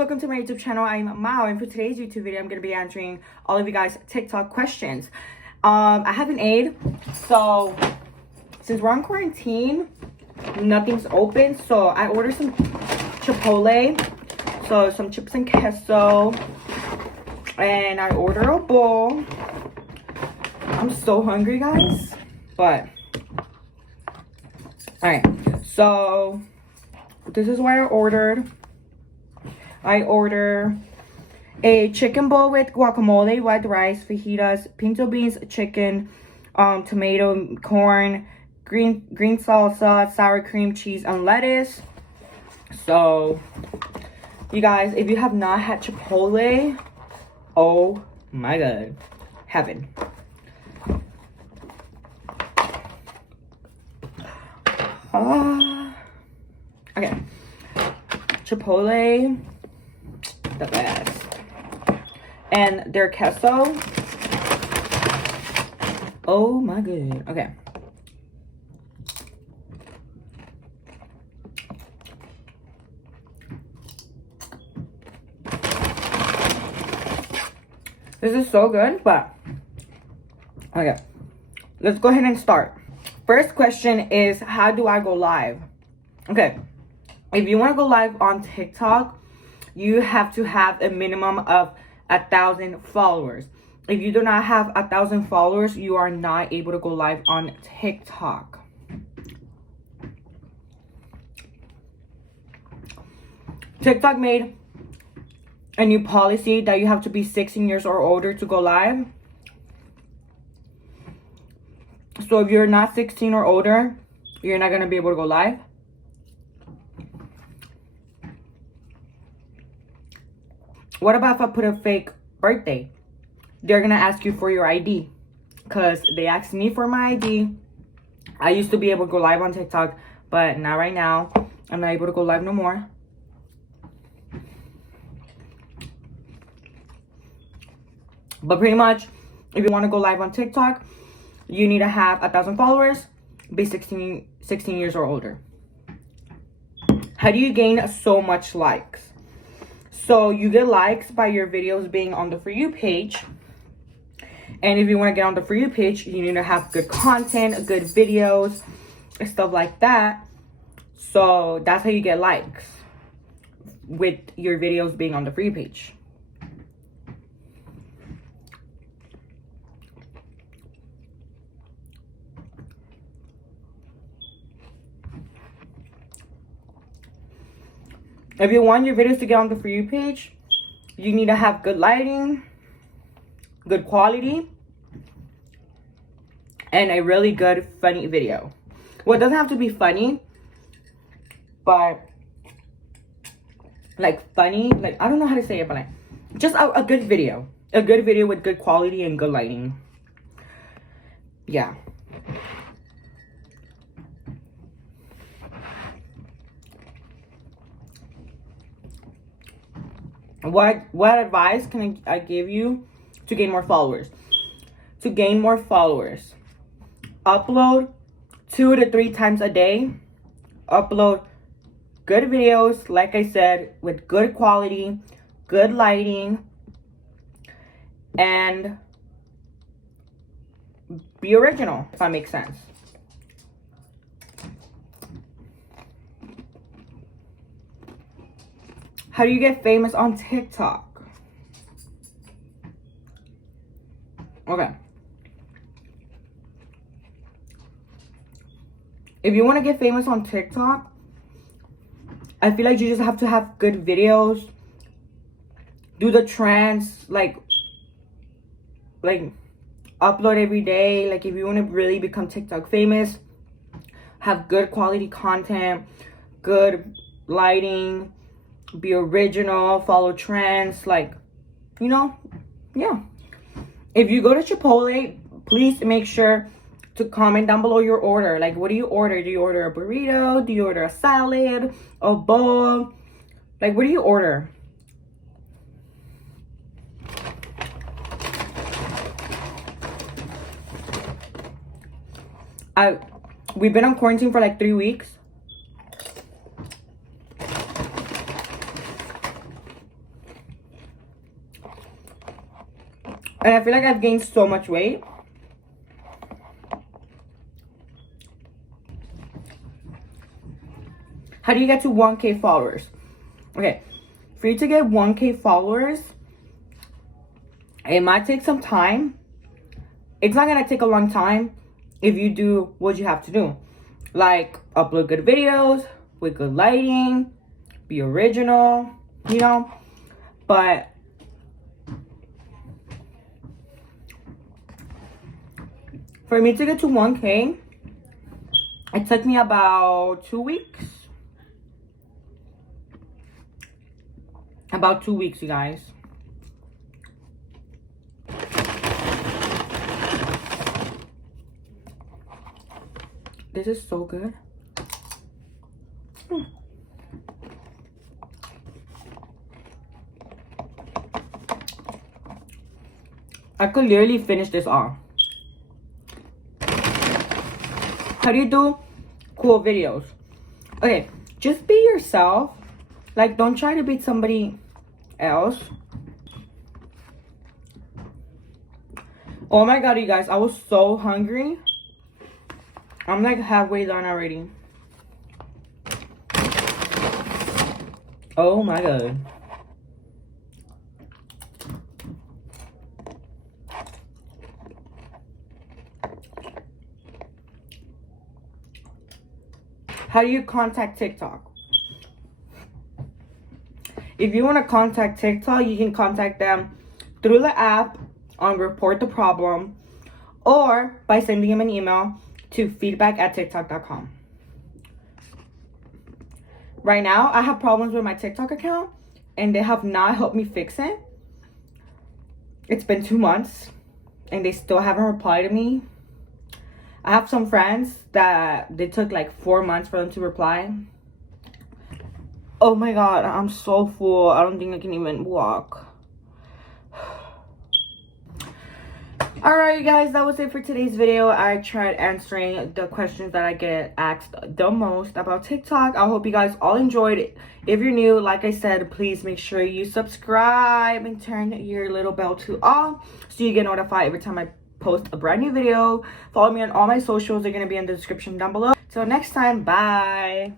welcome to my YouTube channel. I'm Mao, and for today's YouTube video, I'm going to be answering all of you guys' TikTok questions. I haven't ate, so since we're on quarantine, nothing's open, so I ordered some chipotle, so some chips and queso, and I ordered a bowl. I'm so hungry, guys, but alright, so this is what I ordered. I order a chicken bowl with guacamole, white rice, fajitas, pinto beans, chicken, tomato, corn, green salsa, sour cream, cheese, and lettuce. So, you guys, if you have not had chipotle, oh my god, heaven. Okay, chipotle, the best. And their queso, oh my god. Okay, this is so good, but okay, let's go ahead and start. First question is, how do I go live? Okay, if you want to go live on TikTok, you have to have a minimum of 1,000 followers. If you do not have 1,000 followers, you are not able to go live on TikTok. TikTok made a new policy that you have to be 16 years or older to go live. So if you're not 16 or older, you're not going to be able to go live. What about if I put a fake birthday? They're going to ask you for your ID. Because they asked me for my ID. I used to be able to go live on TikTok, but not right now. I'm not able to go live no more. But pretty much, if you want to go live on TikTok, you need to have 1,000 followers, be 16 years or older. How do you gain so much likes? So you get likes by your videos being on the For You page. And if you want to get on the For You page, you need to have good content, good videos, stuff like that. So that's how you get likes, with your videos being on the For You page. If you want your videos to get on the For You page, you need to have good lighting, good quality, and a really good, funny video. Well, it doesn't have to be funny, but like funny, like I don't know how to say it, but like just a good video. A good video with good quality and good lighting. Yeah. What advice can I give you to gain more followers? To gain more followers, upload 2 to 3 times a day. Upload good videos, like I said, with good quality, good lighting, and be original, if that makes sense. How do you get famous on TikTok? Okay. If you want to get famous on TikTok, I feel like you just have to have good videos. Do the trends, like upload every day. Like if you want to really become TikTok famous, have good quality content, good lighting, be original, follow trends, like, you know, yeah. If you go to Chipotle, please make sure to comment down below your order. Like, what do you order? Do you order a burrito? Do you order a salad? A bowl? Like, what do you order? We've been on quarantine for like 3 weeks. And I feel like I've gained so much weight. How do you get to 1K followers? Okay, for you to get 1K followers, it might take some time. It's not gonna take a long time if you do what you have to do. Like upload good videos with good lighting, be original, you know. But for me to get to 1K, it took me about 2 weeks. About 2 weeks, you guys. This is so good. I could literally finish this off. How do you do cool videos? Okay, just be yourself. Like, don't try to be somebody else. Oh my god, you guys, I was so hungry. I'm like halfway done already. Oh my god. How do you contact TikTok? If you want to contact TikTok, you can contact them through the app on Report the Problem or by sending them an email to feedback@tiktok.com. Right now, I have problems with my TikTok account and they have not helped me fix it. It's been 2 months and they still haven't replied to me. I have some friends that they took like 4 months for them to reply. Oh my god, I'm so full. I don't think I can even walk. Alright, you guys, that was it for today's video. I tried answering the questions that I get asked the most about TikTok. I hope you guys all enjoyed it. If you're new, like I said, please make sure you subscribe and turn your little bell to all so you get notified every time I post a brand new video. Follow me on all my socials. They're going to be in the description down below. Till next time, bye.